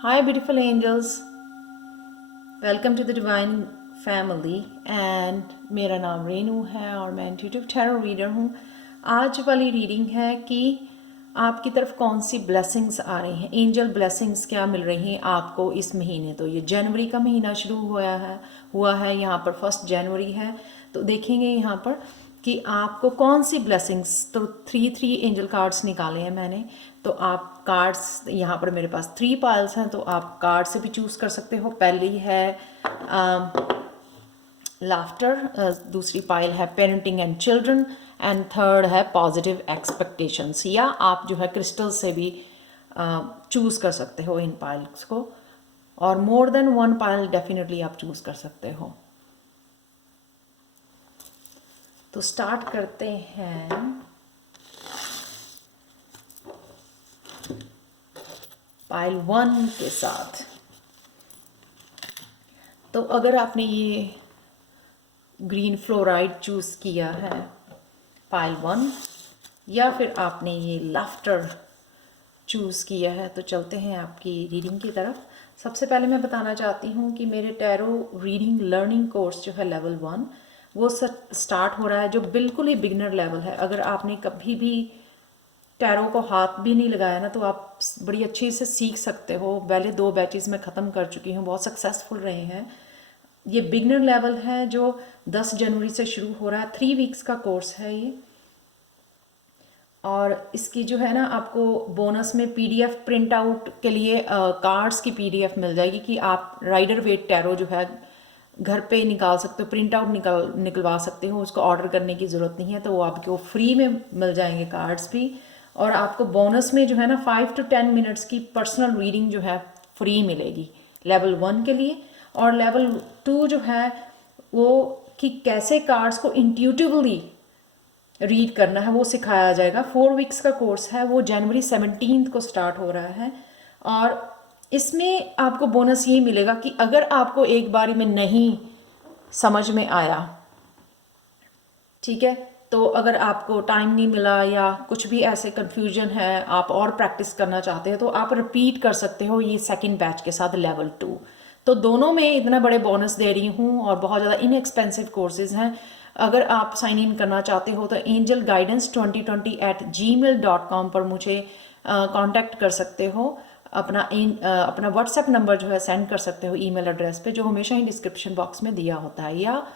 Hi, beautiful angels. Welcome to the Divine Family. And मेरा नाम रेनू है और मैं इंट्यूटिव टैरो रीडर हूँ. आज वाली रीडिंग है कि आपकी तरफ कौन सी ब्लेसिंग्स आ रही हैं, एंजल ब्लेसिंग्स क्या मिल रही हैं आपको इस महीने. तो ये जनवरी का महीना शुरू हुआ है यहाँ पर 1 जनवरी है. तो देखेंगे यहाँ पर कि आपको कौन सी ब्लेसिंग्स. तो थ्री एंजल कार्ड्स निकाले हैं मैंने. तो आप कार्ड्स यहाँ पर मेरे पास 3 पाइल्स हैं, तो आप कार्ड से भी चूज़ कर सकते हो. पहली है लाफ्टर, दूसरी पाइल है parenting and children, and third है पॉजिटिव एक्सपेक्टेशंस. या आप जो है क्रिस्टल से भी चूज़ कर सकते हो इन पाइल्स को, और मोर देन 1 पाइल डेफिनेटली आप चूज़ कर सकते हो. तो स्टार्ट करते हैं पाइल 1 के साथ. तो अगर आपने ये ग्रीन फ्लोराइड चूज़ किया है पाइल 1, या फिर आपने ये लाफ्टर चूज़ किया है, तो चलते हैं आपकी रीडिंग की तरफ. सबसे पहले मैं बताना चाहती हूँ कि मेरे टैरो रीडिंग लर्निंग कोर्स जो है लेवल 1 वो स्टार्ट हो रहा है, जो बिल्कुल ही बिगनर लेवल है. अगर आपने कभी भी टैरो को हाथ भी नहीं लगाया ना, तो आप बड़ी अच्छी से सीख सकते हो. पहले 2 बैचेस में ख़त्म कर चुकी हूँ, बहुत सक्सेसफुल रहे हैं. ये बिगनर लेवल है जो 10 जनवरी से शुरू हो रहा है. 3 वीक्स का कोर्स है ये. और इसकी जो है ना, आपको बोनस में पीडीएफ प्रिंट आउट के लिए कार्ड्स की पीडीएफ मिल जाएगी कि आप राइडर वेट टैरो जो है घर पे निकाल सकते हो, प्रिंट आउट निकलवा सकते हो. उसको ऑर्डर करने की ज़रूरत नहीं है. तो वो आपको फ्री में मिल जाएंगे कार्ड्स भी. और आपको बोनस में जो है ना 5 to 10 मिनट्स की पर्सनल रीडिंग जो है फ्री मिलेगी लेवल 1 के लिए. और लेवल 2 जो है वो कि कैसे कार्ड्स को इंट्यूटिवली रीड करना है वो सिखाया जाएगा. 4 वीक्स का कोर्स है, वो जनवरी 17 को स्टार्ट हो रहा है. और इसमें आपको बोनस ये मिलेगा कि अगर आपको एक बारी में नहीं समझ में आया, ठीक है, तो अगर आपको टाइम नहीं मिला या कुछ भी ऐसे कन्फ्यूजन है, आप और प्रैक्टिस करना चाहते हैं, तो आप रिपीट कर सकते हो ये सेकंड बैच के साथ लेवल 2. तो दोनों में इतना बड़े बोनस दे रही हूँ और बहुत ज़्यादा इनएक्सपेंसिव कोर्सेज हैं. अगर आप साइन इन करना चाहते हो तो angelguidance2020@gmail.com पर मुझे कांटेक्ट कर सकते हो. अपना व्हाट्सएप नंबर जो है सेंड कर सकते हो ईमेल एड्रेस पे, जो हमेशा ही डिस्क्रिप्शन बॉक्स में दिया होता है, या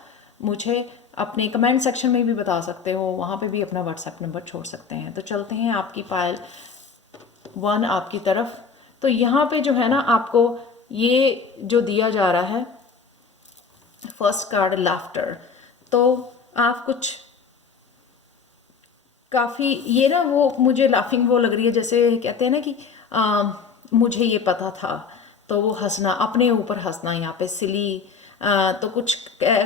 मुझे अपने कमेंट सेक्शन में भी बता सकते हो, वहाँ पे भी अपना व्हाट्सएप नंबर छोड़ सकते हैं. तो चलते हैं आपकी पाइल 1 आपकी तरफ. तो यहाँ पे जो है ना, आपको ये जो दिया जा रहा है फर्स्ट कार्ड लाफ्टर. तो आप कुछ काफ़ी ये ना, वो मुझे लाफिंग वो लग रही है, जैसे कहते हैं ना कि मुझे ये पता था. तो वो हंसना, अपने ऊपर हंसना यहाँ पे सिली. तो कुछ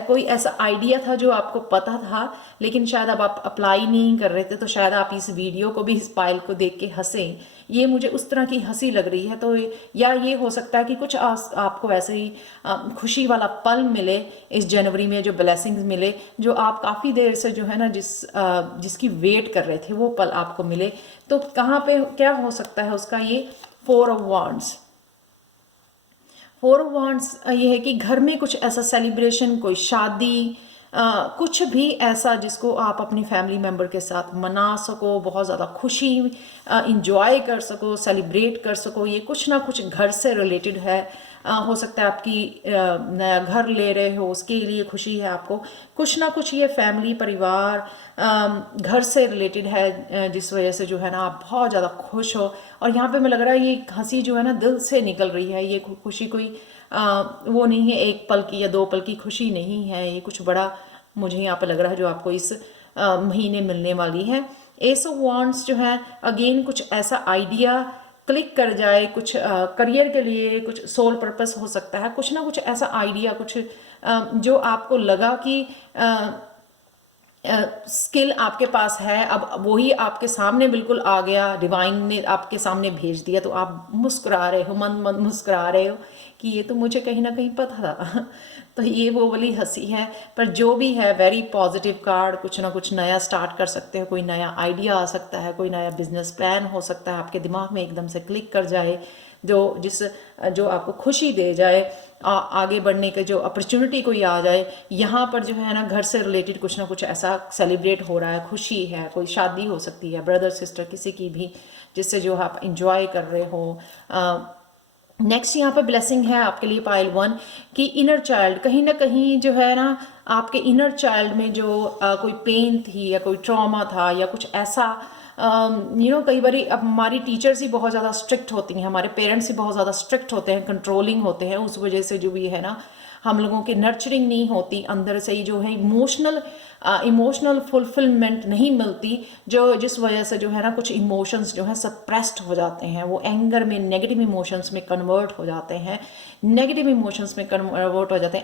कोई ऐसा आइडिया था जो आपको पता था, लेकिन शायद अब आप अप्लाई नहीं कर रहे थे. तो शायद आप इस वीडियो को भी, इस पाइल को देख के हंसें. ये मुझे उस तरह की हंसी लग रही है. तो या ये हो सकता है कि कुछ आपको ऐसे ही खुशी वाला पल मिले इस जनवरी में, जो ब्लेसिंग्स मिले, जो आप काफ़ी देर से जो है ना जिसकी वेट कर रहे थे, वो पल आपको मिले. तो कहाँ पे क्या हो सकता है उसका, ये 4 ऑफ वांड्स. 4 ऑफ वांड्स ये है कि घर में कुछ ऐसा सेलिब्रेशन, कोई शादी, कुछ भी ऐसा जिसको आप अपनी फैमिली मेम्बर के साथ मना सको, बहुत ज़्यादा खुशी इंजॉय कर सको, सेलिब्रेट कर सको. ये कुछ ना कुछ घर से रिलेटेड है. हो सकता है आपकी नया घर ले रहे हो, उसके लिए खुशी है आपको. कुछ ना कुछ ये फैमिली, परिवार, घर से रिलेटेड है, जिस वजह से जो है ना आप बहुत ज़्यादा खुश हो. और यहाँ पे मैं लग रहा है ये हंसी जो है ना दिल से निकल रही है. ये खुशी कोई वो नहीं है 1 पल की या 2 पल की खुशी नहीं है. ये कुछ बड़ा मुझे यहाँ पे लग रहा है जो आपको इस महीने मिलने वाली है. एस ऑफ वांड्स जो है, अगेन कुछ ऐसा आइडिया क्लिक कर जाए, कुछ करियर के लिए, कुछ सोल पर्पस हो सकता है, कुछ ना कुछ ऐसा आइडिया, कुछ जो आपको लगा कि स्किल आपके पास है, अब वही आपके सामने बिल्कुल आ गया, डिवाइन ने आपके सामने भेज दिया. तो आप मुस्कुरा रहे हो, मन मन मुस्कुरा रहे हो कि ये तो मुझे कहीं ना कहीं पता था. तो ये वो वाली हंसी है. पर जो भी है, वेरी पॉजिटिव कार्ड. कुछ ना कुछ नया स्टार्ट कर सकते हो, कोई नया आइडिया आ सकता है, कोई नया बिजनेस प्लान हो सकता है आपके दिमाग में एकदम से क्लिक कर जाए, जो आपको खुशी दे जाए, आगे बढ़ने के जो अपॉर्चुनिटी कोई आ जाए। यहाँ पर जो है ना घर से रिलेटेड कुछ ना कुछ ऐसा सेलिब्रेट हो रहा है, खुशी है, कोई शादी हो सकती है ब्रदर सिस्टर किसी की भी, जिससे जो आप इंजॉय कर रहे हो। नेक्स्ट यहाँ पे ब्लेसिंग है आपके लिए पाइल 1 कि इनर चाइल्ड, कहीं ना कहीं जो है ना आपके इनर चाइल्ड में जो कोई पेन थी या कोई ट्रॉमा था या कुछ ऐसा, कई बार अब हमारी टीचर्स ही बहुत ज़्यादा स्ट्रिक्ट होती हैं, हमारे पेरेंट्स ही बहुत ज़्यादा स्ट्रिक्ट होते हैं, कंट्रोलिंग होते हैं, उस वजह से जो भी है ना हम लोगों की नर्चरिंग नहीं होती, अंदर से ही जो है इमोशनल फुलफिलमेंट नहीं मिलती, जिस वजह से जो है ना कुछ इमोशंस जो है सप्रेस्ड हो जाते हैं, वो एंगर में, नेगेटिव इमोशंस में कन्वर्ट हो जाते हैं,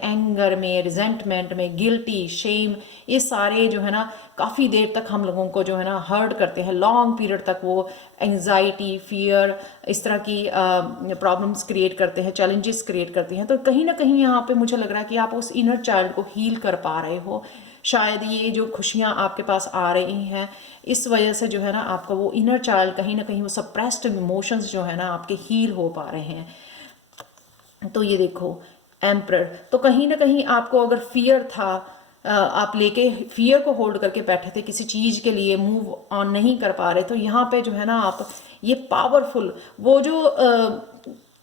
एंगर में, रिजेंटमेंट में, गिल्टी, शेम, ये सारे जो है ना काफ़ी देर तक हम लोगों को जो है ना हर्ट करते हैं, लॉन्ग पीरियड तक वो एंजाइटी, फियर, इस तरह की प्रॉब्लम्स क्रिएट करते हैं, चैलेंजेस क्रिएट करती हैं। तो कहीं ना कहीं यहाँ पे मुझे लग रहा है कि आप उस इनर चाइल्ड को हील कर पा रहे हो। शायद ये जो खुशियाँ आपके पास आ रही हैं इस वजह से जो है ना आपका वो इनर चाइल्ड कहीं ना कहीं वो सप्रेस्ड इमोशंस जो है ना आपके हील हो पा रहे हैं। तो ये देखो एम्परर, तो कहीं ना कहीं आपको अगर फियर था, आप लेके फियर को होल्ड करके बैठे थे, किसी चीज़ के लिए मूव ऑन नहीं कर पा रहे, तो यहाँ पे जो है ना आप ये पावरफुल वो जो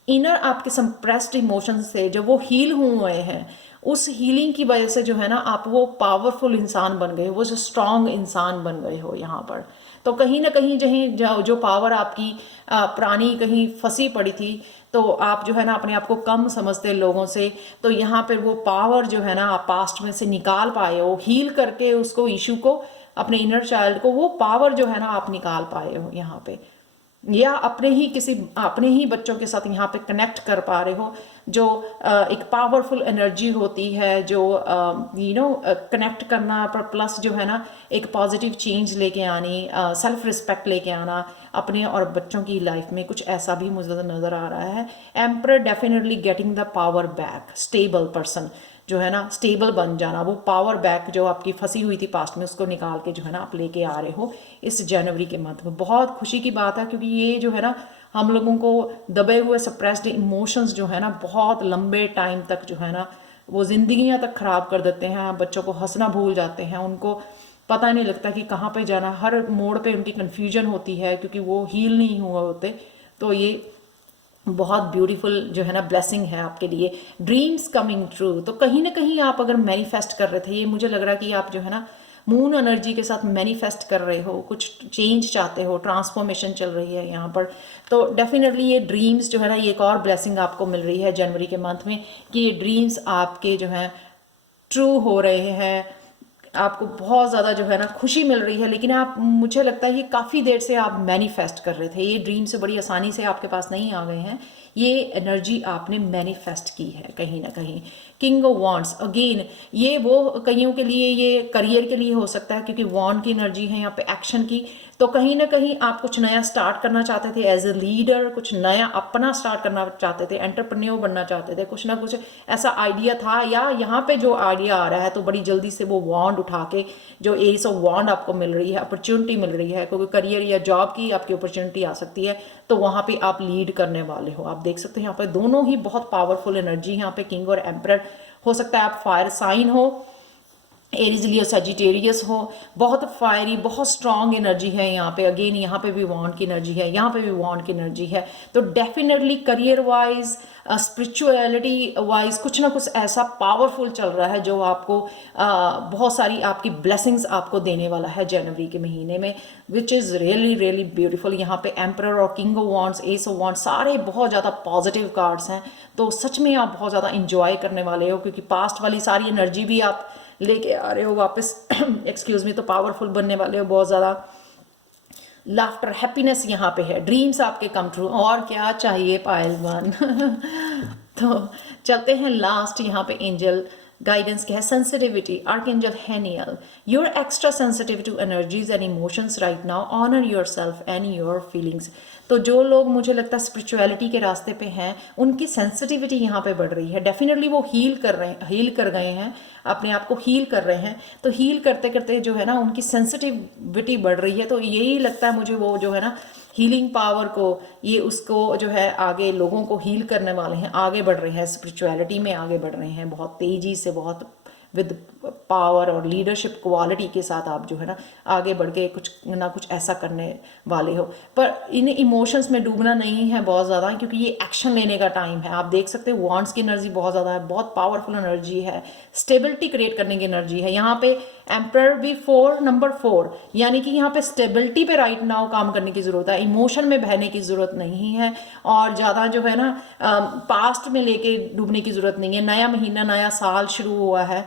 इनर आपके सप्रेस्ड इमोशंस थे जब वो हील हुए हैं, उस हीलिंग की वजह से जो है ना आप वो पावरफुल इंसान बन गए हो, वो जो स्ट्रांग इंसान बन गए हो यहाँ पर। तो कहीं ना कहीं जो पावर आपकी पुरानी कहीं फंसी पड़ी थी, तो आप जो है ना अपने आप को कम समझते लोगों से, तो यहाँ पर वो पावर जो है ना आप पास्ट में से निकाल पाए हो, हील करके उसको इशू को, अपने इनर चाइल्ड को, वो पावर जो है ना आप निकाल पाए हो यहाँ पे, या अपने ही बच्चों के साथ यहाँ पे कनेक्ट कर पा रहे हो, जो एक पावरफुल एनर्जी होती है, जो कनेक्ट करना पर प्लस जो है ना एक पॉजिटिव चेंज लेके आनी, सेल्फ रिस्पेक्ट लेके आना अपने और बच्चों की लाइफ में, कुछ ऐसा भी मुझे नज़र आ रहा है। Emperor definitely getting the power back, stable person जो है ना, स्टेबल बन जाना, वो पावर बैक जो आपकी फंसी हुई थी पास्ट में उसको निकाल के जो है ना आप लेके आ रहे हो इस जनवरी के मंथ में। बहुत खुशी की बात है, क्योंकि ये जो है ना हम लोगों को दबे हुए सप्रेस्ड इमोशंस जो है ना बहुत लंबे टाइम तक जो है ना वो जिंदगियां तक खराब कर देते हैं, बच्चों को हंसना भूल जाते हैं, उनको पता नहीं लगता कि कहाँ पे जाना, हर मोड़ पे उनकी कन्फ्यूजन होती है क्योंकि वो हील नहीं हुए होते। तो ये बहुत ब्यूटीफुल जो है ना ब्लेसिंग है आपके लिए। ड्रीम्स कमिंग ट्रू, तो कहीं ना कहीं आप अगर मैनिफेस्ट कर रहे थे, ये मुझे लग रहा है कि आप जो है ना मून एनर्जी के साथ मैनिफेस्ट कर रहे हो, कुछ चेंज चाहते हो, ट्रांसफॉर्मेशन चल रही है यहाँ पर, तो डेफिनेटली ये ड्रीम्स जो है ना ये एक और ब्लेसिंग आपको मिल रही है जनवरी के मंथ में, कि ये ड्रीम्स आपके जो हैं ट्रू हो रहे हैं, आपको बहुत ज़्यादा जो है ना खुशी मिल रही है। लेकिन आप, मुझे लगता है ये काफ़ी देर से आप मैनिफेस्ट कर रहे थे, ये ड्रीम से बड़ी आसानी से आपके पास नहीं आ गए हैं, ये एनर्जी आपने मैनिफेस्ट की है कहीं ना कहीं। किंग ऑफ वॉन्ड्स, अगेन ये वो कईयों के लिए ये करियर के लिए हो सकता है, क्योंकि वॉन्ड की एनर्जी है यहाँ पे एक्शन की, तो कहीं ना कहीं आप कुछ नया स्टार्ट करना चाहते थे एज ए लीडर, कुछ नया अपना स्टार्ट करना चाहते थे, एंटरप्रेन्योर बनना चाहते थे, कुछ ना कुछ ऐसा आइडिया था, या यहाँ पे जो आइडिया आ रहा है तो बड़ी जल्दी से वो वॉन्ड उठा के जो एस ऑफ वॉन्ड आपको मिल रही है, अपॉर्चुनिटी मिल रही है, क्योंकि करियर या जॉब की आपकी अपॉर्चुनिटी आ सकती है, तो वहाँ पे आप लीड करने वाले हो। आप देख सकते हैं यहाँ पे दोनों ही बहुत पावरफुल एनर्जी, यहाँ पे किंग और एम्परर। हो सकता है आप फायर साइन हो, एरीज लियो सजिटेरियस हो, बहुत फायरी, बहुत स्ट्रांग एनर्जी है यहाँ पे। अगेन यहाँ पे भी वॉन्ड की एनर्जी है, यहाँ पे भी वॉन्ड की एनर्जी है, तो definitely career wise, spirituality wise कुछ ना कुछ ऐसा पावरफुल चल रहा है जो आपको बहुत सारी आपकी ब्लेसिंग्स आपको देने वाला है जनवरी के महीने में, विच इज़ रियली रियली ब्यूटीफुल। यहाँ पे एम्परर और king of wands, S of wands सारे बहुत ज़्यादा पॉजिटिव कार्ड्स हैं, तो सच में आप बहुत ज़्यादा इंजॉय करने वाले हो, क्योंकि पास्ट वाली सारी एनर्जी भी आप लेके आ रहे हो वापस एक्सक्यूज मी, तो पावरफुल बनने वाले हो बहुत ज़्यादा। लाफ्टर, हैप्पीनेस यहाँ पे है, ड्रीम्स आपके कम ट्रू, और क्या चाहिए पायल वन तो चलते हैं लास्ट यहाँ पे एंजल गाइडेंस क्या है। Sensitivity, archangel Haniel, you're extra sensitive to energies and emotions right now, honour yourself and your feelings. तो जो लोग मुझे लगता है स्पिरिचुअलिटी के रास्ते पे हैं, उनकी सेंसिटिविटी यहाँ पे बढ़ रही है। डेफिनेटली वो हील कर गए हैं, अपने आप को हील कर रहे हैं। तो हील करते करते जो है ना उनकी सेंसिटिविटी बढ़ रही है। तो यही लगता है मुझे, वो जो है ना हीलिंग पावर को, ये उसको जो है आगे लोगों को हील करने वाले हैं, आगे बढ़ रहे हैं, स्पिरिचुअलिटी में आगे बढ़ रहे हैं बहुत तेज़ी से, बहुत विद पावर और लीडरशिप क्वालिटी के साथ आप जो है ना आगे बढ़ के कुछ ना कुछ ऐसा करने वाले हो। पर इन इमोशंस में डूबना नहीं है बहुत ज़्यादा, क्योंकि ये एक्शन लेने का टाइम है। आप देख सकते हो वॉन्ड्स की एनर्जी बहुत ज़्यादा है, बहुत पावरफुल एनर्जी है, स्टेबिलिटी क्रिएट करने की एनर्जी है। यहाँ पे एम्परर भी 4 नंबर 4, यानी कि यहाँ पे स्टेबिलिटी पे राइट नाउ काम करने की ज़रूरत है, इमोशन में बहने की ज़रूरत नहीं है, और ज़्यादा जो है ना पास्ट में लेके डूबने की ज़रूरत नहीं है। नया महीना, नया साल शुरू हुआ है,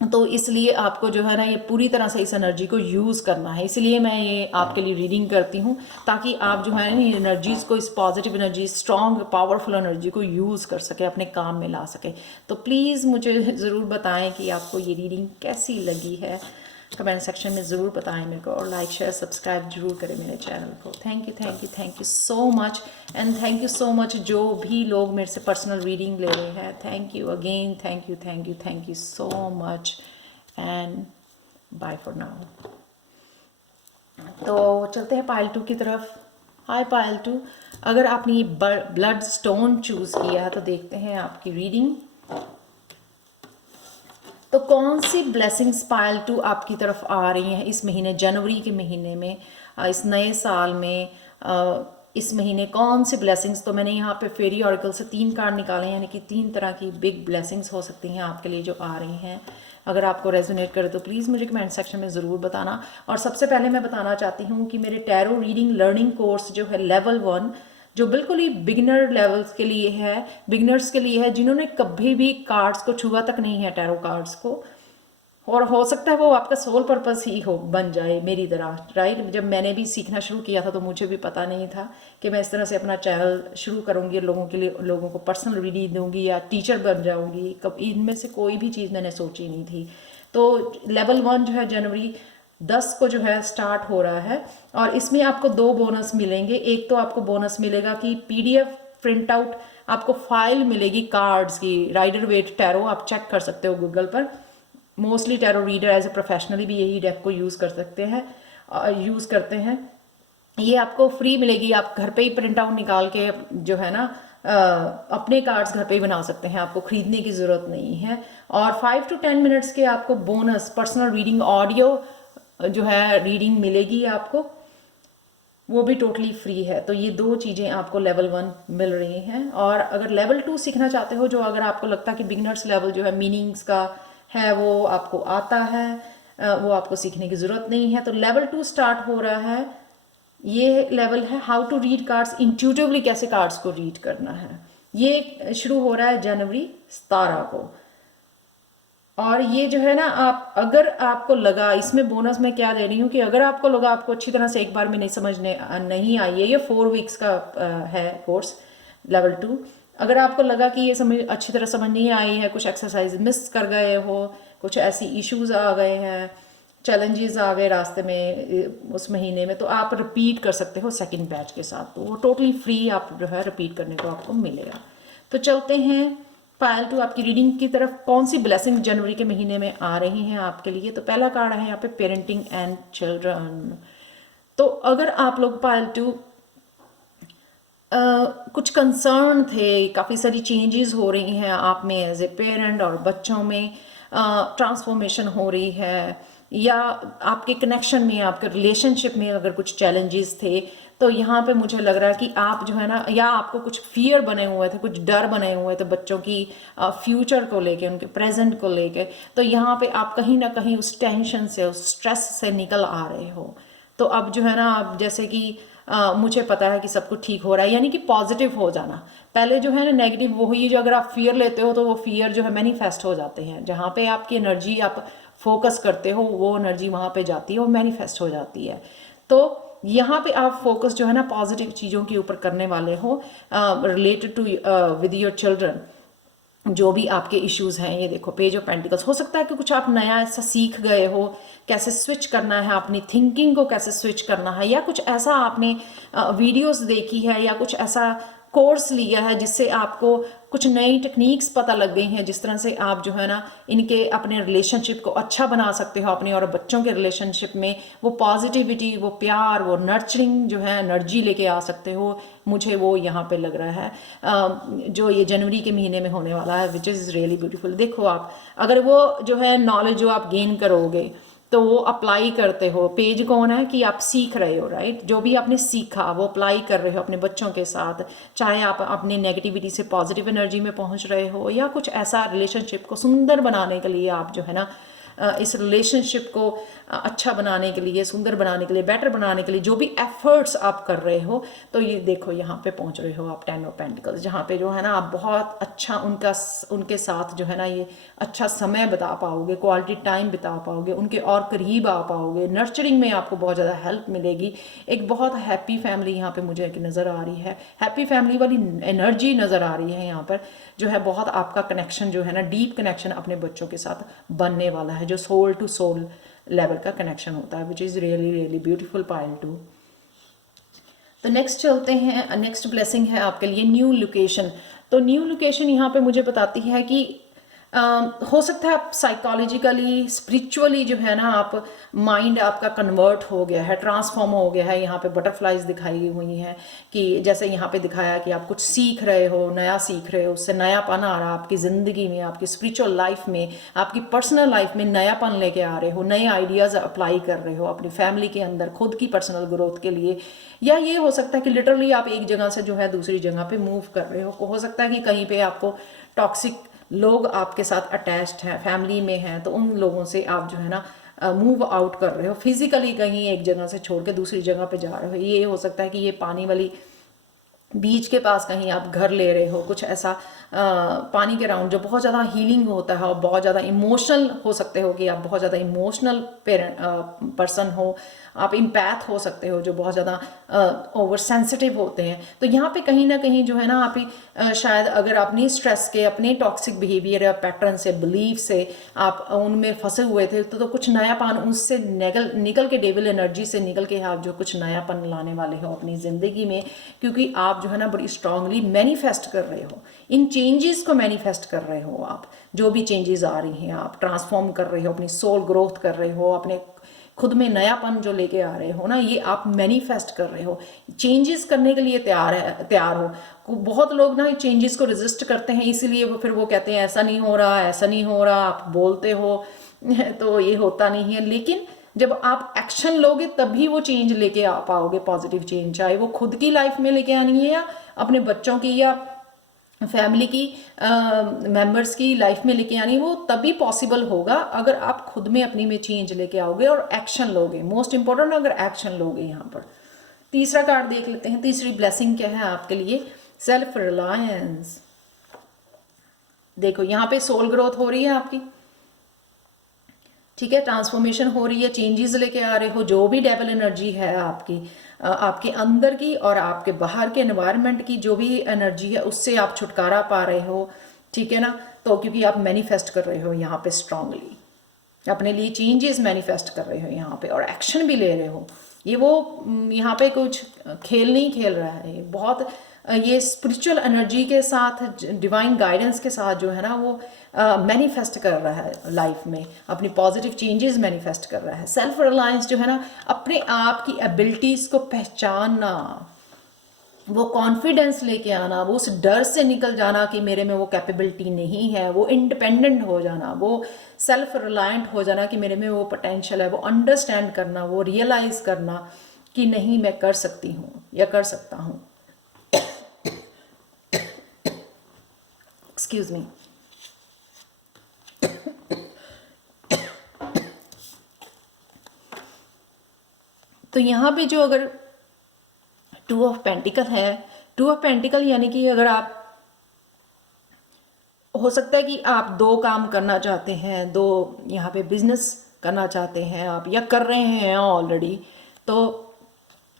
तो इसलिए आपको जो है ना ये पूरी तरह से इस एनर्जी को यूज़ करना है। इसलिए मैं ये आपके लिए रीडिंग करती हूँ, ताकि आप जो है ना ये एनर्जीज़ को, इस positive energy, strong powerful energy को यूज़ कर सके, अपने काम में ला सके। तो प्लीज़ मुझे ज़रूर बताएं कि आपको ये रीडिंग कैसी लगी है। कमेंट सेक्शन में ज़रूर बताएं मेरे को, और लाइक शेयर सब्सक्राइब जरूर करें मेरे चैनल को। Thank you so much, and thank you so much जो भी लोग मेरे से पर्सनल रीडिंग ले रहे हैं। Thank you again, thank you so much, and bye for now. तो चलते हैं पायल 2 की तरफ। हाय पायल 2, अगर आपने ये ब्लड स्टोन चूज़ किया है तो देखते हैं आपकी रीडिंग। तो कौन सी ब्लेसिंग्स पायल 2 आपकी तरफ आ रही हैं इस महीने, जनवरी के महीने में, इस नए साल में, इस महीने कौन सी ब्लेसिंग्स। तो मैंने यहाँ पे फेरी ऑरिकल से 3 कार्ड निकाले, यानी कि 3 तरह की बिग ब्लेसिंग्स हो सकती हैं आपके लिए जो आ रही हैं। अगर आपको रेजोनेट करे तो प्लीज़ मुझे कमेंट सेक्शन में ज़रूर बताना। और सबसे पहले मैं बताना चाहती हूँ कि मेरे टैरो रीडिंग लर्निंग कोर्स जो है लेवल 1, जो बिल्कुल ही बिगिनर लेवल्स के लिए है, बिगिनर्स के लिए है, जिन्होंने कभी भी कार्ड्स को छुआ तक नहीं है, टैरो कार्ड्स को, और हो सकता है वो आपका सोल पर्पस ही हो, बन जाए मेरी तरह, राइट। जब मैंने भी सीखना शुरू किया था तो मुझे भी पता नहीं था कि मैं इस तरह से अपना चैनल शुरू करूँगी, लोगों के लिए, लोगों को पर्सनल रीडिंग दूंगी या टीचर बन जाऊँगी। कब इनमें से कोई भी चीज़ मैंने सोची नहीं थी। तो लेवल 1 जो है जनवरी 10 को जो है स्टार्ट हो रहा है, और इसमें आपको 2 बोनस मिलेंगे। एक तो आपको बोनस मिलेगा कि PDF प्रिंट आउट, आपको फाइल मिलेगी कार्ड्स की, राइडर वेट टैरो, आप चेक कर सकते हो गूगल पर। Mostly tarot reader as a professionally भी यही डेक को यूज़ कर सकते हैं, यूज़ करते हैं। ये आपको फ्री मिलेगी, आप घर पे ही प्रिंट आउट निकाल के जो है ना अपने कार्ड्स घर पे ही बना सकते हैं, आपको खरीदने की ज़रूरत नहीं है। और 5 to 10 मिनट्स के आपको बोनस पर्सनल रीडिंग ऑडियो जो है रीडिंग मिलेगी आपको, वो भी टोटली फ्री है। तो ये 2 चीज़ें आपको लेवल 1 मिल रही हैं। और अगर लेवल 2 सीखना चाहते हो, जो अगर आपको लगता है कि बिगनर्स लेवल जो है मीनिंग्स का है वो आपको आता है, वो आपको सीखने की ज़रूरत नहीं है, तो लेवल 2 स्टार्ट हो रहा है। ये लेवल है how to read cards intuitively, कैसे कार्ड्स को रीड करना है। ये शुरू हो रहा है जनवरी 17 को। और ये जो है ना, आप अगर आपको लगा, इसमें बोनस में क्या दे रही हूँ कि अगर आपको लगा आपको अच्छी तरह से एक बार में नहीं समझने नहीं आई है, ये 4 वीक्स का है कोर्स लेवल 2। अगर आपको लगा कि ये समझ अच्छी तरह समझ नहीं आई है, कुछ एक्सरसाइज मिस कर गए हो, कुछ ऐसी इश्यूज आ गए हैं, चैलेंजेस आ गए रास्ते में उस महीने में, तो आप रिपीट कर सकते हो सेकंड बैच के साथ। तो वो टोटली फ्री आप जो है रिपीट करने को आपको मिलेगा। तो चलते हैं पायल 2 आपकी रीडिंग की तरफ। कौन सी ब्लेसिंग जनवरी के महीने में आ रही हैं आपके लिए। तो पहला कार्ड है यहाँ पे पेरेंटिंग एंड चिल्ड्रन। तो अगर आप लोग पायल 2 कुछ कंसर्न थे, काफ़ी सारी चेंजेस हो रही हैं आप में एज ए पेरेंट, और बच्चों में ट्रांसफॉर्मेशन हो रही है, या आपके कनेक्शन में, आपके रिलेशनशिप में अगर कुछ चैलेंजेस थे, तो यहाँ पे मुझे लग रहा है कि आप जो है ना, या आपको कुछ फियर बने हुए थे, कुछ डर बने हुए थे बच्चों की फ्यूचर को लेके, उनके प्रेजेंट को लेके, तो यहाँ पे आप कहीं ना कहीं उस टेंशन से, उस स्ट्रेस से निकल आ रहे हो। तो अब जो है ना, आप जैसे कि मुझे पता है कि सब कुछ ठीक हो रहा है, यानी कि पॉजिटिव हो जाना। पहले जो है ना नेगेटिव, वही जो अगर आप फियर लेते हो तो वो फियर जो है मैनिफेस्ट हो जाते हैं। जहाँ पे आपकी एनर्जी आप फोकस करते हो, वो एनर्जी वहाँ पे जाती है और मैनिफेस्ट हो जाती है। तो यहाँ पे आप फोकस जो है ना पॉजिटिव चीज़ों के ऊपर करने वाले हो, related to with your children. जो भी आपके इश्यूज हैं, ये देखो पेज ऑफ पेंटिकल्स, हो सकता है कि कुछ आप नया ऐसा सीख गए हो, कैसे स्विच करना है अपनी थिंकिंग को, कैसे स्विच करना है, या कुछ ऐसा आपने वीडियोस देखी है या कुछ ऐसा कोर्स लिया है जिससे आपको कुछ नई टेक्निक्स पता लग गई हैं, जिस तरह से आप जो है ना इनके अपने रिलेशनशिप को अच्छा बना सकते हो, अपने और बच्चों के रिलेशनशिप में वो पॉजिटिविटी, वो प्यार, वो नर्चरिंग जो है एनर्जी लेके आ सकते हो। मुझे वो यहाँ पे लग रहा है जो ये जनवरी के महीने में होने वाला है, विच इज़ रियली ब्यूटीफुल। देखो आप अगर वो जो है नॉलेज जो आप गेन करोगे तो वो अप्लाई करते हो, पेज कौन है कि आप सीख रहे हो, राइट। जो भी आपने सीखा वो अप्लाई कर रहे हो अपने बच्चों के साथ, चाहे आप अपनी नेगेटिविटी से पॉजिटिव एनर्जी में पहुंच रहे हो या कुछ ऐसा रिलेशनशिप को सुंदर बनाने के लिए आप जो है ना इस रिलेशनशिप को अच्छा बनाने के लिए, सुंदर बनाने के लिए, बेटर बनाने के लिए जो भी एफर्ट्स आप कर रहे हो, तो ये देखो यहाँ पे पहुँच रहे हो आप 10 ऑफ पेंटिकल्स, जहाँ पे जो है ना आप बहुत अच्छा उनके साथ जो है ना ये अच्छा समय बिता पाओगे, क्वालिटी टाइम बिता पाओगे, उनके और करीब आ पाओगे, नर्चरिंग में आपको बहुत ज़्यादा हेल्प मिलेगी। एक बहुत हैप्पी फैमिली यहाँ पे मुझे नज़र आ रही है, हैप्पी फैमिली वाली एनर्जी नज़र आ रही है यहाँ पर, जो है बहुत आपका कनेक्शन जो है ना डीप कनेक्शन अपने बच्चों के साथ बनने वाला है, जो सोल टू सोल लेवल का कनेक्शन होता है, which is really really beautiful pile two. तो नेक्स्ट चलते हैं, नेक्स्ट ब्लेसिंग है आपके लिए न्यू लोकेशन। तो न्यू लोकेशन यहाँ पे मुझे बताती है कि हो सकता है आप साइकोलॉजिकली, स्पिरिचुअली जो है ना आप माइंड आपका कन्वर्ट हो गया है, ट्रांसफॉर्म हो गया है। यहाँ पे बटरफ्लाइज दिखाई हुई हैं कि जैसे यहाँ पे दिखाया कि आप कुछ सीख रहे हो, नया सीख रहे हो, उससे नयापन आ रहा है आपकी ज़िंदगी में, आपकी स्पिरिचुअल लाइफ में, आपकी पर्सनल लाइफ में नयापन लेके आ रहे हो, नए आइडियाज़ अप्लाई कर रहे हो अपनी फैमिली के अंदर, खुद की पर्सनल ग्रोथ के लिए। या ये हो सकता है कि लिटरली आप एक जगह से जो है दूसरी जगह पे मूव कर रहे हो सकता है कि कहीं पे आपको टॉक्सिक लोग आपके साथ अटैच्ड हैं, फैमिली में हैं, तो उन लोगों से आप जो है ना मूव आउट कर रहे हो, फिजिकली कहीं एक जगह से छोड़ के दूसरी जगह पे जा रहे हो। ये हो सकता है कि ये पानी वाली बीच के पास कहीं आप घर ले रहे हो, कुछ ऐसा पानी के राउंड जो बहुत ज़्यादा हीलिंग होता है, और बहुत ज़्यादा इमोशनल हो सकते हो कि आप बहुत ज़्यादा इमोशनल पर्सन हो, आप इम्पैथ हो सकते हो जो बहुत ज़्यादा ओवर सेंसिटिव होते हैं। तो यहाँ पे कहीं ना कहीं जो है ना आप शायद अगर अपनी स्ट्रेस के, अपने टॉक्सिक बिहेवियर या पैटर्न से, बिलीफ से आप उनमें फंसे हुए थे, तो कुछ नयापन उससे निकल के, डेविल एनर्जी से निकल के आप जो कुछ नयापन लाने वाले हो अपनी ज़िंदगी में, क्योंकि आप जो है ना बड़ी स्ट्रांगली मैनिफेस्ट कर रहे हो, इन चेंजेस को मैनिफेस्ट कर रहे हो। आप जो भी चेंजेस आ रही हैं आप ट्रांसफॉर्म कर रहे हो, अपनी सोल ग्रोथ कर रहे हो, अपने खुद में नयापन जो लेके आ रहे हो ना, ये आप मैनिफेस्ट कर रहे हो, चेंजेस करने के लिए तैयार हो। बहुत लोग ना चेंजेस को रेजिस्ट करते हैं, इसीलिए वो फिर वो कहते हैं ऐसा नहीं हो रहा, ऐसा नहीं हो रहा, आप बोलते हो तो ये होता नहीं है। लेकिन जब आप एक्शन लोगे तभी वो चेंज लेके आ पाओगे, पॉजिटिव चेंज, चाहे वो खुद की लाइफ में लेके आनी है या अपने बच्चों की या फैमिली की मेंबर्स की लाइफ में लेके आनी, वो तभी पॉसिबल होगा अगर आप खुद में अपनी में चेंज लेके आओगे और एक्शन लोगे। मोस्ट इंपॉर्टेंट अगर एक्शन लोगे। यहाँ पर तीसरा कार्ड देख लेते हैं, तीसरी ब्लेसिंग क्या है आपके लिए, सेल्फ रिलायंस। देखो यहाँ पे सोल ग्रोथ हो रही है आपकी, ठीक है, ट्रांसफॉर्मेशन हो रही है, चेंजेस लेके आ रहे हो। जो भी डेवल एनर्जी है आपकी, आपके अंदर की और आपके बाहर के एनवायरनमेंट की जो भी एनर्जी है, उससे आप छुटकारा पा रहे हो, ठीक है ना। तो क्योंकि आप मैनिफेस्ट कर रहे हो यहाँ पे स्ट्रांगली, अपने लिए चेंजेस मैनिफेस्ट कर रहे हो यहाँ पे, और एक्शन भी ले रहे हो। ये वो यहाँ पे कुछ खेल नहीं खेल रहा है, ये बहुत ये स्पिरिचुअल एनर्जी के साथ, डिवाइन गाइडेंस के साथ जो है ना वो मैनिफेस्ट कर रहा है लाइफ में, अपनी पॉजिटिव चेंजेस मैनिफेस्ट कर रहा है। सेल्फ रिलायंस जो है ना, अपने आप की एबिलिटीज़ को पहचानना, वो कॉन्फिडेंस लेके आना, वो उस डर से निकल जाना कि मेरे में वो कैपेबिलिटी नहीं है, वो इंडिपेंडेंट हो जाना, वो सेल्फ रिलायंट हो जाना कि मेरे में वो पोटेंशियल है, वो अंडरस्टैंड करना, वो रियलाइज करना कि नहीं मैं कर सकती हूँ या कर सकता हूँ। Excuse me. तो यहाँ पे जो अगर 2 ऑफ पेंटिकल है, 2 ऑफ पेंटिकल यानी कि अगर आप, हो सकता है कि आप 2 काम करना चाहते हैं, 2 यहाँ पे बिजनेस करना चाहते हैं आप, या कर रहे हैं ऑलरेडी, तो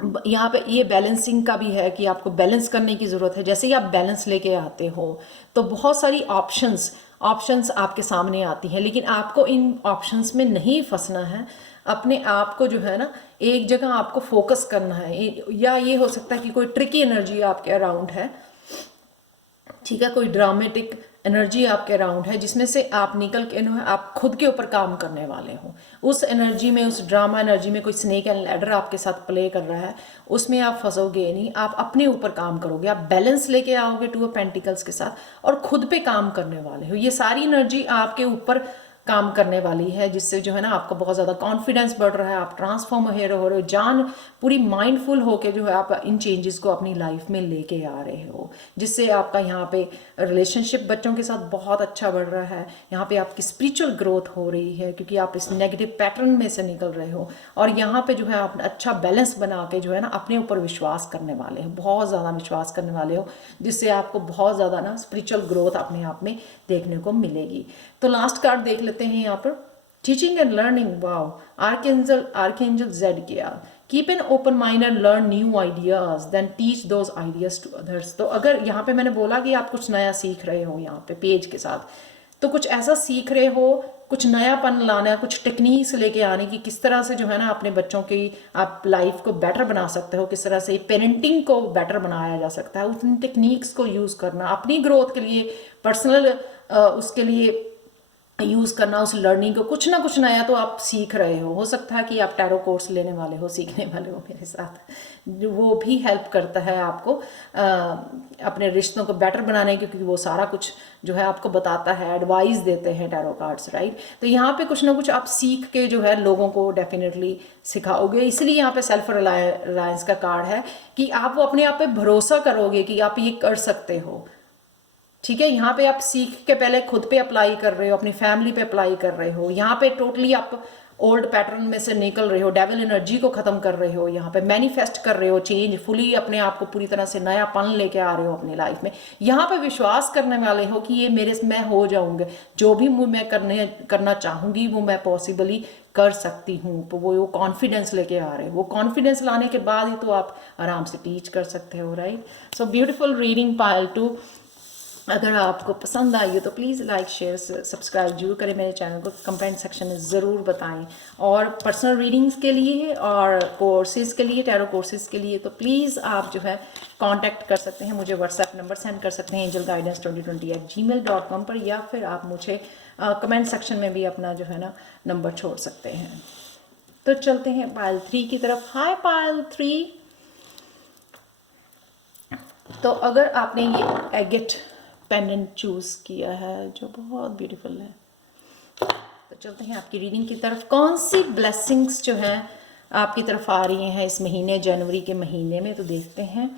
यहाँ पे ये बैलेंसिंग का भी है कि आपको बैलेंस करने की ज़रूरत है। जैसे ही आप बैलेंस लेके आते हो तो बहुत सारी ऑप्शंस ऑप्शंस आपके सामने आती हैं, लेकिन आपको इन ऑप्शंस में नहीं फंसना है। अपने आप को जो है ना एक जगह आपको फोकस करना है। या ये हो सकता है कि कोई ट्रिकी एनर्जी आपके अराउंड है, ठीक है, कोई ड्रामेटिक एनर्जी आपके अराउंड है जिसमें से आप निकल के आप खुद के ऊपर काम करने वाले हो। उस एनर्जी में, उस ड्रामा एनर्जी में कोई स्नेक एंड लैडर आपके साथ प्ले कर रहा है, उसमें आप फंसोगे नहीं, आप अपने ऊपर काम करोगे, आप बैलेंस लेके आओगे टू ऑफ पेंटिकल्स के साथ और खुद पे काम करने वाले हो। ये सारी एनर्जी आपके ऊपर काम करने वाली है, जिससे जो है ना आपका बहुत ज़्यादा कॉन्फिडेंस बढ़ रहा है, आप ट्रांसफॉर्म हो रहे हो, जान पूरी माइंडफुल होके जो है आप इन चेंजेस को अपनी लाइफ में लेके आ रहे हो, जिससे आपका यहाँ पे रिलेशनशिप बच्चों के साथ बहुत अच्छा बढ़ रहा है। यहाँ पे आपकी स्पिरिचुअल ग्रोथ हो रही है क्योंकि आप इस नेगेटिव पैटर्न में से निकल रहे हो, और यहाँ पे जो है आप अच्छा बैलेंस बना के जो है ना अपने ऊपर विश्वास करने वाले हो, बहुत ज़्यादा विश्वास करने वाले हो, जिससे आपको बहुत ज़्यादा ना स्पिरिचुअल ग्रोथ अपने आप में देखने को मिलेगी। तो लास्ट कार्ड देख लेते हैं यहाँ पर, teaching and learning. Wow, archangel Zadkiel, keep an open mind and learn new ideas then teach those ideas to others. तो अगर यहाँ पे मैंने बोला कि आप कुछ नया सीख रहे हो यहाँ पे पेज के साथ, तो कुछ ऐसा सीख रहे हो, कुछ नयापन लाना है, कुछ टेक्निक्स लेके आने की, किस तरह से जो है ना अपने बच्चों की आप लाइफ को बेटर बना सकते हो, किस तरह से पेरेंटिंग को बेटर बनाया जा सकता है, उन टेक्निक्स को यूज़ करना अपनी ग्रोथ के लिए, पर्सनल उसके लिए यूज़ करना, उस लर्निंग को कुछ ना कुछ नया तो आप सीख रहे हो सकता है कि आप टैरो कोर्स लेने वाले हो, सीखने वाले हो मेरे साथ, वो भी हेल्प करता है आपको अपने रिश्तों को बेटर बनाने, क्योंकि वो सारा कुछ जो है आपको बताता है, एडवाइस देते हैं टैरो कार्ड्स, राइट। तो यहाँ पे कुछ ना कुछ आप सीख के जो है लोगों को डेफिनेटली सिखाओगे, इसलिए यहाँ पे सेल्फ रिलायंस का कार्ड है कि आप वो अपने आप पे भरोसा करोगे कि आप ये कर सकते हो, ठीक है। यहाँ पे आप सीख के पहले खुद पे अप्लाई कर रहे हो, अपनी फैमिली पे अप्लाई कर रहे हो, यहाँ पे टोटली आप ओल्ड पैटर्न में से निकल रहे हो, डेविल एनर्जी को खत्म कर रहे हो, यहाँ पे मैनिफेस्ट कर रहे हो चेंज, फुली अपने आप को पूरी तरह से नयापन लेके आ रहे हो अपनी लाइफ में। यहाँ पे विश्वास करने वाले हो कि ये मेरे मैं हो जाऊंगा, जो भी मैं करना चाहूंगी वो मैं पॉसिबली कर सकती हूँ। तो वो कॉन्फिडेंस लेके आ रहे हो, वो कॉन्फिडेंस लाने के बाद ही तो आप आराम से टीच कर सकते हो, राइट। सो ब्यूटिफुल रीडिंग पायल 2। अगर आपको पसंद आई हो तो प्लीज़ लाइक शेयर सब्सक्राइब जरूर करें मेरे चैनल को, कमेंट सेक्शन में ज़रूर बताएं। और पर्सनल रीडिंग्स के लिए और कोर्सेज़ के लिए, टैरो कोर्सेज़ के लिए, तो प्लीज़ आप जो है कांटेक्ट कर सकते हैं मुझे, व्हाट्सएप नंबर सेंड कर सकते हैं angelguidance2020@gmail.com पर, या फिर आप मुझे कमेंट सेक्शन में भी अपना जो है ना नंबर छोड़ सकते हैं। तो चलते हैं पायल 3 की तरफ। हाय पायल 3। तो अगर आपने ये एगेट पेंडेंट चूज किया है जो बहुत ब्यूटीफुल है, तो चलते हैं आपकी रीडिंग की तरफ। कौन सी ब्लेसिंग्स जो है आपकी तरफ आ रही हैं इस महीने, जनवरी के महीने में, तो देखते हैं।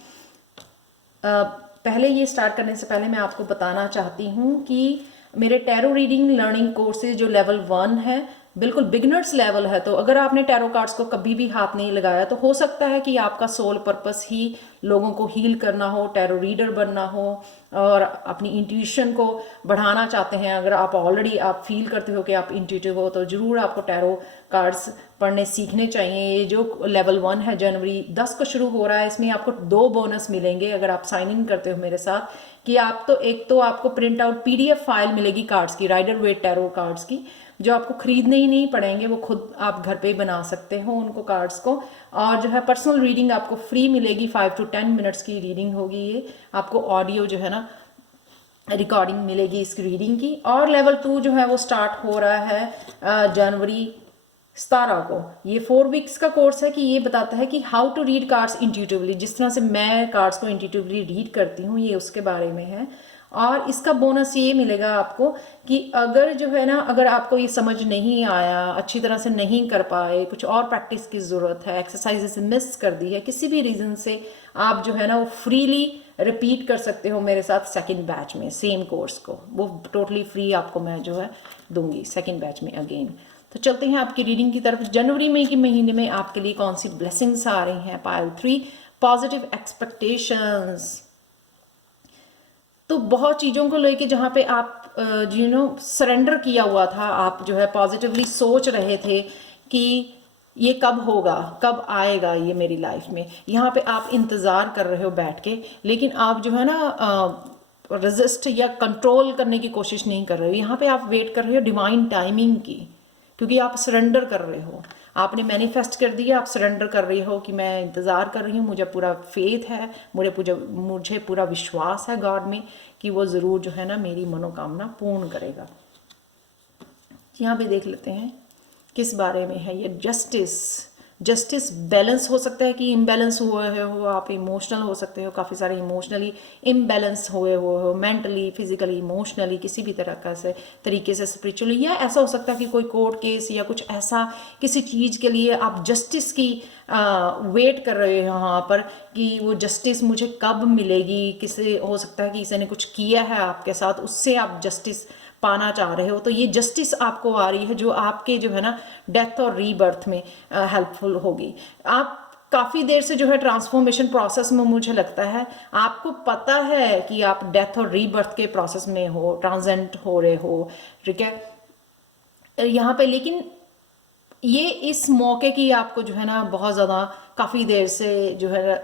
पहले ये स्टार्ट करने से पहले मैं आपको बताना चाहती हूँ कि मेरे टैरो रीडिंग लर्निंग कोर्सेज जो लेवल 1 है, बिल्कुल बिगनर्स लेवल है। तो अगर आपने टैरो कार्ड्स को कभी भी हाथ नहीं लगाया तो हो सकता है कि आपका सोल पर्पस ही लोगों को हील करना हो, टैरो रीडर बनना हो और अपनी इंट्यूशन को बढ़ाना चाहते हैं। अगर आप ऑलरेडी आप फील करते हो कि आप इंट्यूटिव हो तो ज़रूर आपको टैरो कार्ड्स पढ़ने सीखने चाहिए। ये जो लेवल 1 है जनवरी 10 को शुरू हो रहा है, इसमें आपको 2 बोनस मिलेंगे अगर आप साइन इन करते हो मेरे साथ। कि आप तो एक तो आपको प्रिंट आउट PDF फाइल मिलेगी कार्ड्स की, राइडर वेट टैरो कार्ड्स की, जो आपको खरीदने ही नहीं पड़ेंगे, वो खुद आप घर पे ही बना सकते हो उनको कार्ड्स को। और जो है पर्सनल रीडिंग आपको फ्री मिलेगी, 5 to 10 मिनट्स की रीडिंग होगी ये, आपको ऑडियो जो है ना रिकॉर्डिंग मिलेगी इसकी रीडिंग की। और लेवल 2 जो है वो स्टार्ट हो रहा है जनवरी 17 को। ये 4 वीक्स का कोर्स है कि ये बताता है कि how to read cards intuitively, जिस तरह से मैं कार्ड्स को इंट्यूटिवली रीड करती हूँ, ये उसके बारे में है। और इसका बोनस ये मिलेगा आपको कि अगर जो है ना, अगर आपको ये समझ नहीं आया, अच्छी तरह से नहीं कर पाए, कुछ और प्रैक्टिस की ज़रूरत है, एक्सरसाइजेस मिस कर दी है किसी भी रीज़न से, आप जो है ना वो फ्रीली रिपीट कर सकते हो मेरे साथ सेकंड बैच में सेम कोर्स को। वो टोटली फ्री आपको मैं जो है दूंगी सेकंड बैच में अगेन। तो चलते हैं आपकी रीडिंग की तरफ। जनवरी में के महीने में आपके लिए कौन सी ब्लेसिंग्स आ रही हैं। पायल 3, पॉजिटिव एक्सपेक्टेशंस। तो बहुत चीज़ों को लेके जहाँ पे आप सरेंडर किया हुआ था, आप जो है पॉजिटिवली सोच रहे थे कि ये कब होगा, कब आएगा ये मेरी लाइफ में। यहाँ पे आप इंतज़ार कर रहे हो बैठ के, लेकिन आप जो है ना रेजिस्ट या कंट्रोल करने की कोशिश नहीं कर रहे हो। यहाँ पे आप वेट कर रहे हो डिवाइन टाइमिंग की, क्योंकि आप सरेंडर कर रहे हो। आपने मैनिफेस्ट कर दिया, आप सरेंडर कर रही हो कि मैं इंतज़ार कर रही हूँ, मुझे पूरा फेथ है, मुझे पूरा विश्वास है गॉड में कि वो ज़रूर जो है ना मेरी मनोकामना पूर्ण करेगा। यहाँ पे देख लेते हैं किस बारे में है ये जस्टिस। जस्टिस बैलेंस हो सकता है कि इम्बैलेंस हुए हो, आप इमोशनल हो सकते हो, काफ़ी सारे इमोशनली इम्बैलेंस हुए हो, मेंटली, फिजिकली, इमोशनली, किसी भी तरह का से तरीके से, स्पिरिचुअली, या ऐसा हो सकता है कि कोई कोर्ट केस या कुछ ऐसा किसी चीज़ के लिए आप जस्टिस की वेट कर रहे हो यहाँ पर कि वो जस्टिस मुझे कब मिलेगी। किसी हो सकता है कि किसी ने कुछ किया है आपके साथ, उससे आप जस्टिस पाना चाह रहे हो, तो ये जस्टिस आपको आ रही है जो आपके जो है ना डेथ और रीबर्थ में हेल्पफुल होगी। आप काफ़ी देर से जो है ट्रांसफॉर्मेशन प्रोसेस में, मुझे लगता है आपको पता है कि आप डेथ और रीबर्थ के प्रोसेस में हो, ट्रांसेंट हो रहे हो, ठीक है यहाँ पे। लेकिन ये इस मौके की आपको जो है ना बहुत ज़्यादा काफ़ी देर से जो है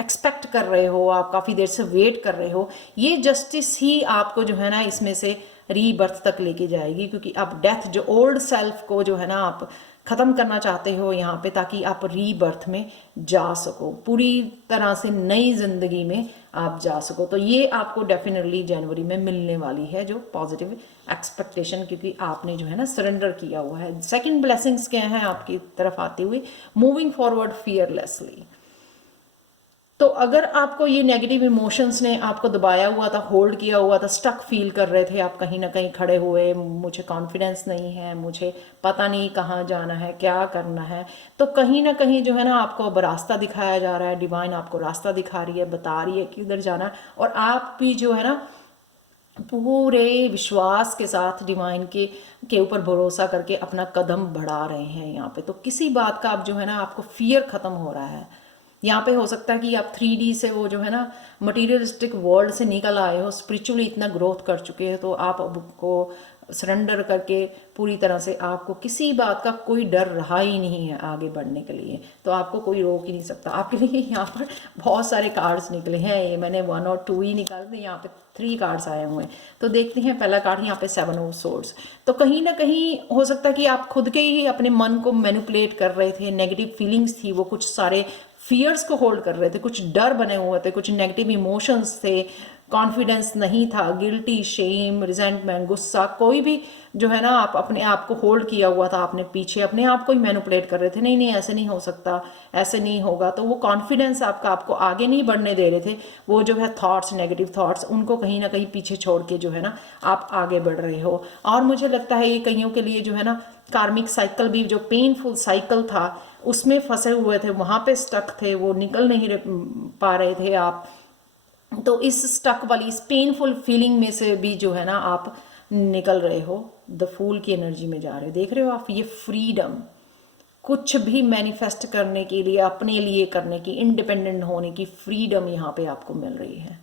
एक्सपेक्ट कर रहे हो, आप काफ़ी देर से वेट कर रहे हो। ये जस्टिस ही आपको जो है ना इसमें से रीबर्थ तक लेके जाएगी, क्योंकि आप डेथ, जो ओल्ड सेल्फ को जो है ना आप ख़त्म करना चाहते हो यहाँ पे, ताकि आप रीबर्थ में जा सको, पूरी तरह से नई ज़िंदगी में आप जा सको। तो ये आपको डेफिनेटली जनवरी में मिलने वाली है जो पॉजिटिव एक्सपेक्टेशन, क्योंकि आपने जो है ना सरेंडर किया हुआ है। सेकंड ब्लेसिंग्स क्या हैं आपकी तरफ आते हुए, मूविंग फॉरवर्ड फियरलेसली। तो अगर आपको ये नेगेटिव इमोशंस ने आपको दबाया हुआ था, होल्ड किया हुआ था, स्टक फील कर रहे थे आप कहीं ना कहीं खड़े हुए, मुझे कॉन्फिडेंस नहीं है, मुझे पता नहीं कहाँ जाना है, क्या करना है, तो कहीं ना कहीं जो है ना आपको अब रास्ता दिखाया जा रहा है। डिवाइन आपको रास्ता दिखा रही है, बता रही है कि उधर जाना है, और आप भी जो है ना पूरे विश्वास के साथ डिवाइन के ऊपर भरोसा करके अपना कदम बढ़ा रहे हैं यहाँ पे। तो किसी बात का आप जो है ना आपको फियर ख़त्म हो रहा है। यहाँ पे हो सकता है कि आप 3D से, वो जो है ना मटीरियलिस्टिक वर्ल्ड से निकल आए हो, स्पिरिचुअली इतना ग्रोथ कर चुके हैं, तो आप अब को सरेंडर करके पूरी तरह से आपको किसी बात का कोई डर रहा ही नहीं है आगे बढ़ने के लिए। तो आपको कोई रोक ही नहीं सकता। आपके लिए यहाँ पर बहुत सारे कार्ड्स निकले हैं, ये मैंने 1 और 2 ही निकाल दिए, यहाँ पे 3 कार्ड्स आए हुए हैं। तो देखते हैं पहला कार्ड यहाँ पे 7 ऑफ सोर्ड्स। तो कहीं ना कहीं हो सकता है कि आप खुद के ही अपने मन को मैनिपुलेट कर रहे थे, नेगेटिव फीलिंग्स थी, वो कुछ सारे फियर्स को होल्ड कर रहे थे, कुछ डर बने हुए थे, कुछ नेगेटिव इमोशंस थे, कॉन्फिडेंस नहीं था, गिल्टी, शेम, रिजेंटमेंट, गुस्सा, कोई भी जो है ना आप अपने आप को होल्ड किया हुआ था, आपने पीछे अपने आप को ही मैनिपुलेट कर रहे थे, नहीं नहीं ऐसे नहीं हो सकता, ऐसे नहीं होगा। तो वो कॉन्फिडेंस आपका आपको आगे नहीं बढ़ने दे रहे थे। वो जो है थॉट्स, नेगेटिव थॉट्स, उनको कहीं ना कहीं पीछे छोड़ के जो है ना आप आगे बढ़ रहे हो। और मुझे लगता है ये कईयों के लिए जो है ना कार्मिक साइकिल भी, जो पेनफुल साइकिल था उसमें फंसे हुए थे, वहाँ पे स्टक थे, वो निकल नहीं पा रहे थे आप। तो इस स्टक वाली, इस पेनफुल फीलिंग में से भी जो है ना आप निकल रहे हो, द फूल की एनर्जी में जा रहे हो। देख रहे हो आप ये फ्रीडम, कुछ भी मैनिफेस्ट करने के लिए, अपने लिए करने की, इंडिपेंडेंट होने की फ्रीडम यहाँ पे आपको मिल रही है।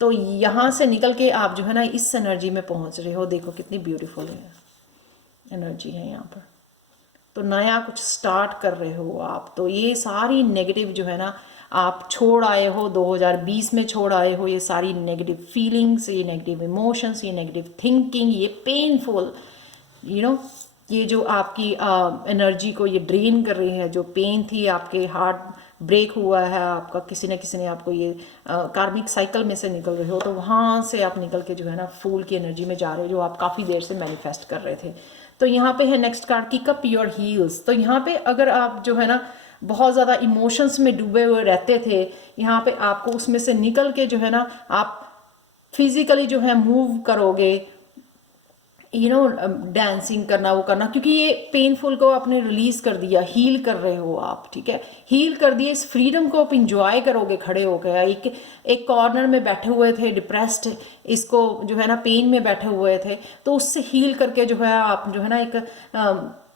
तो यहाँ से निकल के आप जो है ना इस एनर्जी में पहुँच रहे हो। देखो कितनी ब्यूटीफुल है एनर्जी है यहाँ पर। तो नया कुछ स्टार्ट कर रहे हो आप। तो ये सारी नेगेटिव जो है ना आप छोड़ आए हो, 2020 में छोड़ आए हो, ये सारी नेगेटिव फीलिंग्स, ये नेगेटिव इमोशंस, ये नेगेटिव थिंकिंग, ये पेनफुल ये जो आपकी एनर्जी को ये ड्रेन कर रही है, जो पेन थी, आपके हार्ट ब्रेक हुआ है आपका, किसी न किसी ने आपको ये कार्मिक साइकिल में से निकल रहे हो, तो वहाँ से आप निकल के जो है ना फूल की एनर्जी में जा रहे हो, जो आप काफ़ी देर से मैनिफेस्ट कर रहे थे। तो यहाँ पे है next card, kick up your heels. तो यहाँ पे अगर आप जो है ना बहुत ज़्यादा इमोशंस में डूबे हुए रहते थे, यहाँ पे आपको उसमें से निकल के जो है ना आप फिजिकली जो है मूव करोगे, डांसिंग करना, वो करना, क्योंकि ये पेनफुल को आपने रिलीज कर दिया, हील कर रहे हो आप, ठीक है, हील कर दिए। इस फ्रीडम को आप इंजॉय करोगे खड़े हो गया। एक कॉर्नर में बैठे हुए थे डिप्रेस्ड, इसको जो है ना पेन में बैठे हुए थे, तो उससे हील करके जो है आप जो है ना एक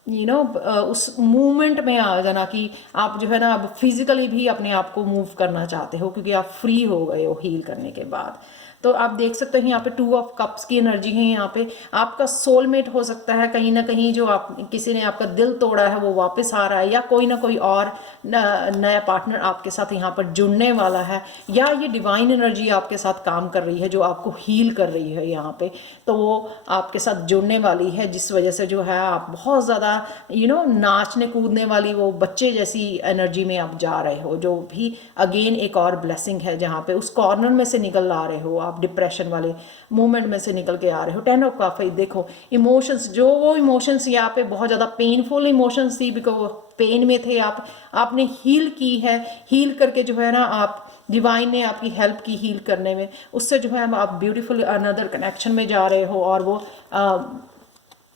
उस मूवमेंट में आ जाना कि आप जो है ना अब फिजिकली भी अपने आप को मूव करना चाहते हो, क्योंकि आप फ्री हो गए हो हील करने के बाद। तो आप देख सकते हैं यहाँ पे 2 ऑफ कप्स की एनर्जी है। यहाँ पे आपका सोलमेट हो सकता है, कहीं ना कहीं जो आप किसी ने आपका दिल तोड़ा है वो वापस आ रहा है, या कोई ना कोई और नया पार्टनर आपके साथ यहाँ पर जुड़ने वाला है, या ये डिवाइन एनर्जी आपके साथ काम कर रही है जो आपको हील कर रही है यहाँ पे। तो वो आपके साथ जुड़ने वाली है, जिस वजह से जो है आप बहुत ज़्यादा नाचने कूदने वाली वो बच्चे जैसी एनर्जी में आप जा रहे हो, जो भी अगेन एक और ब्लेसिंग है, जहाँ पे उस कॉर्नर में से निकल आ रहे हो आप, डिप्रेशन वाले मूवमेंट में से निकल के आ रहे हो। 10 ऑफ कप देखो इमोशंस, जो वो इमोशंस यहाँ पे बहुत ज़्यादा पेनफुल इमोशंस थी, बिकॉज पेन में थे आप, आपने हील की है। हील करके जो है ना आप, डिवाइन ने आपकी हेल्प की हील करने में, उससे जो है आप ब्यूटीफुल अनदर कनेक्शन में जा रहे हो, और वो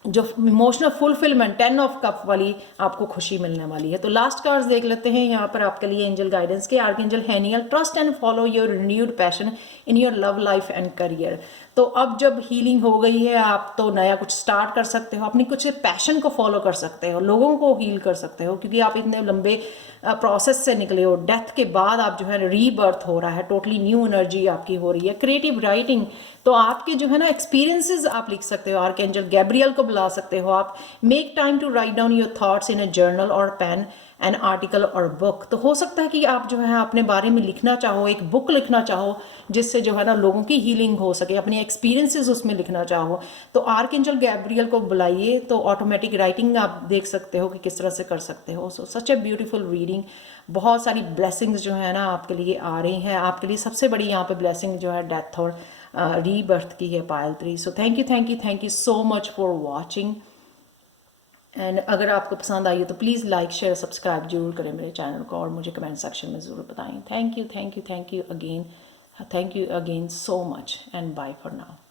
जो इमोशनल फुलफिलमेंट 10 ऑफ कप वाली आपको खुशी मिलने वाली है। तो लास्ट कार्ड्स देख लेते हैं यहाँ पर आपके लिए एंजल गाइडेंस के। Archangel Haniel, trust and follow your renewed passion in your love life and career. तो अब जब हीलिंग हो गई है, आप तो नया कुछ स्टार्ट कर सकते हो, अपनी कुछ पैशन को फॉलो कर सकते हो, लोगों को हील कर सकते हो, क्योंकि आप इतने लंबे प्रोसेस से निकले हो। डेथ के बाद आप जो है रीबर्थ हो रहा है, टोटली न्यू एनर्जी आपकी हो रही है। क्रिएटिव राइटिंग, तो आपके जो है ना एक्सपीरियंसेस आप लिख सकते हो, आर्कएंजल गैब्रियल को बुला सकते हो आप। Make time to write down your thoughts in a journal और पेन, एन आर्टिकल और बुक। तो हो सकता है कि आप जो है अपने बारे में लिखना चाहो, एक बुक लिखना चाहो, जिससे जो है ना लोगों की हीलिंग हो सके, अपने एक्सपीरियंसेस उसमें लिखना चाहो, तो आर्कएंजल गैब्रियल को बुलाइए। तो ऑटोमेटिक राइटिंग आप देख सकते हो कि किस तरह से कर सकते हो। सो सच ए ब्यूटीफुल रीडिंग, बहुत सारी ब्लेसिंग्स जो है ना आपके लिए आ रही हैं। आपके लिए सबसे बड़ी यहाँ पे ब्लेसिंग जो है डेथ और रीबर्थ की है, पायल 3। So thank you so much for watching. And अगर आपको पसंद आई हो तो प्लीज़ लाइक शेयर सब्सक्राइब जरूर करें मेरे चैनल को, और मुझे कमेंट सेक्शन में ज़रूर बताएं। Thank you again, thank you again so much, and bye for now.